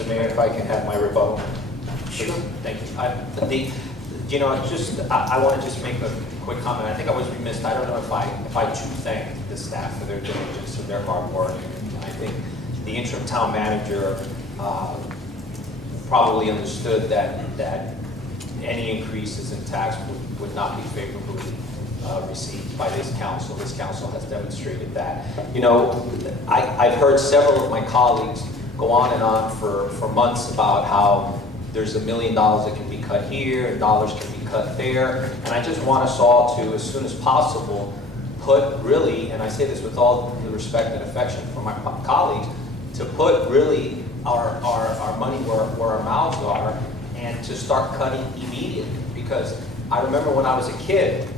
The Mayor, if I can have my rebuttal. Sure. Thank you. I want to just make a quick comment. I think I was remiss. I don't know if I do thank the staff for their diligence and their hard work. And I think the interim town manager probably understood that any increases in tax would not be favorably received by this council. This council has demonstrated that. You know, I've heard several of my colleagues go on and on for months about how there's $1 million that can be cut here and dollars can be cut there. And I just want us all to, as soon as possible, put really, and I say this with all the respect and affection for my colleagues, to put really our money where our mouths are and to start cutting immediately. Because I remember when I was a kid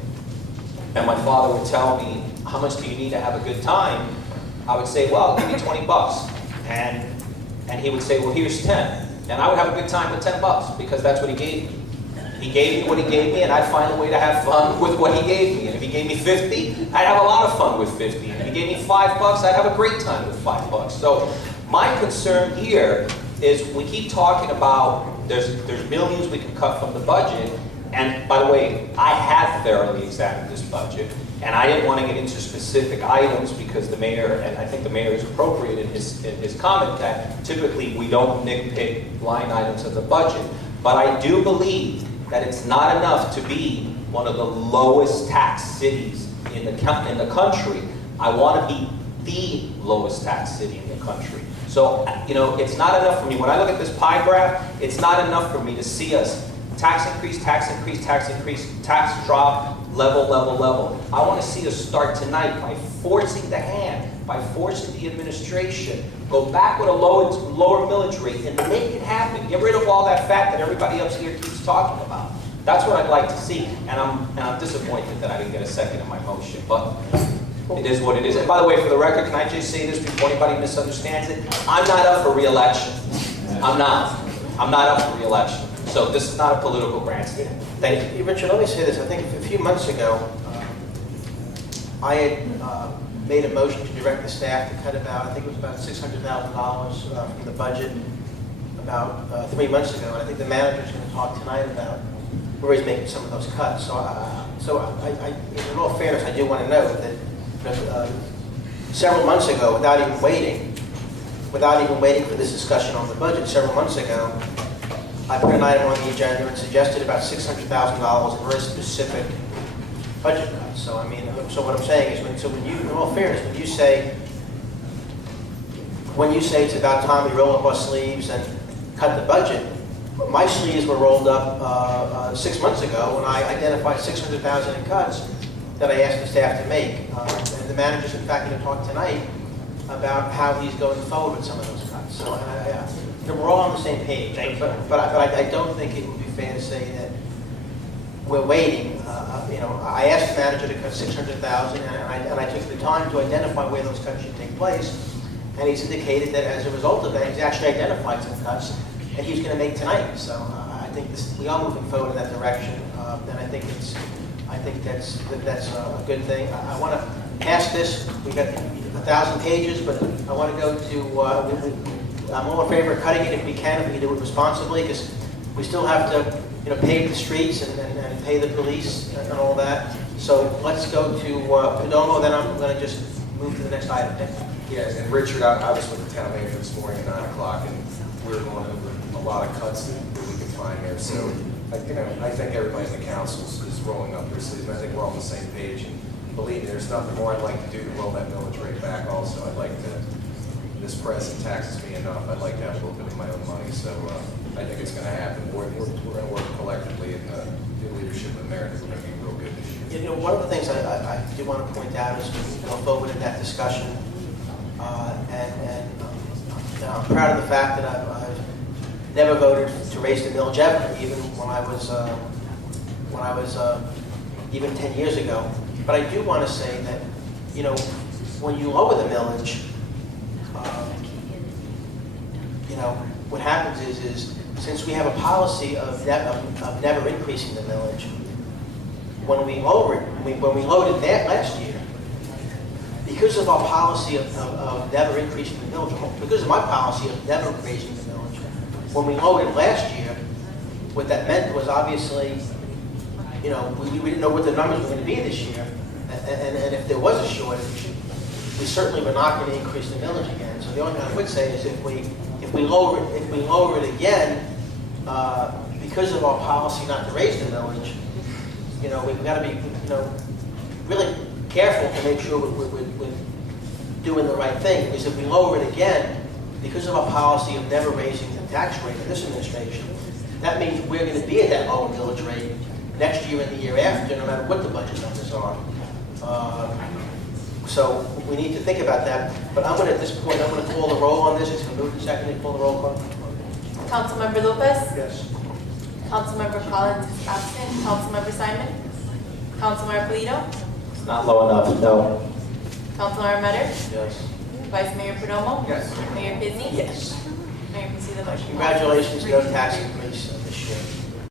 and my father would tell me, how much do you need to have a good time? I would say, well, give me 20 bucks. And he would say, well, here's 10. And I would have a good time with 10 bucks because that's what he gave me. He gave me what he gave me, and I'd find a way to have fun with what he gave me. And if he gave me 50, I'd have a lot of fun with 50. And if he gave me 5 bucks, I'd have a great time with 5 bucks. So my concern here is we keep talking about there's millions we can cut from the budget. And by the way, I have thoroughly examined this budget, and I didn't want to get into specific items because the mayor, and I think the mayor is appropriate in his comment that typically we don't nitpick line items of the budget. But I do believe that it's not enough to be one of the lowest tax cities in the country. I want to be the lowest tax city in the country. So, you know, it's not enough for me. When I look at this pie graph, it's not enough for me to see us tax increase, tax increase, tax increase, tax drop, level, level, level. I want to see us start tonight by forcing the hand, by forcing the administration, go back with a lower millage rate and make it happen. Get rid of all that fat that everybody else here keeps talking about. That's what I'd like to see, and I'm disappointed that I didn't get a second in my motion, but it is what it is. And by the way, for the record, can I just say this before anybody misunderstands it? I'm not up for re-election. I'm not up for re-election. So this is not a political grandstand. Thank you. Richard, let me say this. I think a few months ago, I had made a motion to direct the staff to cut about, I think it was about $600,000 from the budget about 3 months ago. And I think the manager's going to talk tonight about where he's making some of those cuts. So, in all fairness, I do want to note that several months ago, without even waiting for this discussion on the budget, several months ago, I put an item on the agenda and suggested about $600,000 in very specific budget cuts. So I mean, so what I'm saying is, when you, in all fairness, when you say it's about time we roll up our sleeves and cut the budget, my sleeves were rolled up 6 months ago when I identified $600,000 in cuts that I asked the staff to make. And the manager's in fact going to talk tonight about how he's going forward with some of those cuts. So we're all on the same page, but I don't think it would be fair to say that we're waiting. You know, I asked the manager to cut $600,000, and I took the time to identify where those cuts should take place. And he's indicated that as a result of that, he's actually identified some cuts that he's going to make tonight. So I think we are moving forward in that direction, and I think that's a good thing. I want to pass this. We got 1,000 pages, but I want to go to. I'm all in favor of cutting it if we can do it responsibly, because we still have to, you know, pave the streets and pay the police and all that. So let's go to Perdomo, then I'm going to just move to the next item. Yeah, and Richard, I was with the town manager this morning at 9 o'clock, and we were going over a lot of cuts that we could find there. So, you know, I think everybody in the council is rolling up their sleeves. I think we're all on the same page. And believe me, there's nothing more I'd like to do to roll that millage rate back. Also, I'd like to. This president taxes me enough. I'd like to have a little bit of my own money. So I think it's going to happen. We're going to work collectively in the leadership of America. We're going to be real good this year. You know, one of the things I do want to point out is we go forward in that discussion, and I'm proud of the fact that I've never voted to raise the millage ever, even when I was even 10 years ago. But I do want to say that, you know, when you lower the millage, you know, what happens is since we have a policy of never increasing the millage, when we lowered that last year, because of our policy of never increasing the millage, because of my policy of never raising the millage, when we lowered it last year, what that meant was obviously, you know, we didn't know what the numbers were going to be this year. And if there was a shortage, we certainly were not going to increase the millage again. So the only thing I would say is if we lower it again, because of our policy not to raise the millage, you know, we've got to be, you know, really careful to make sure we're doing the right thing. Because if we lower it again, because of our policy of never raising the tax rate in this administration, that means we're going to be at that lower millage rate next year and the year after, no matter what the budget numbers are. So we need to think about that. But I'm going to, at this point, I'm going to call the roll on this. It's been moved and seconded. Call the roll call. Councilmember Lopez? Yes. Councilmember Collins is absent. Councilmember Simon? Councilmember Polito? It's not low enough, no. Councilmember Metter? Yes. Vice Mayor Perdomo? Yes. Mayor Pisney? Yes. Mayor, proceed the motion. Congratulations, no tax increase.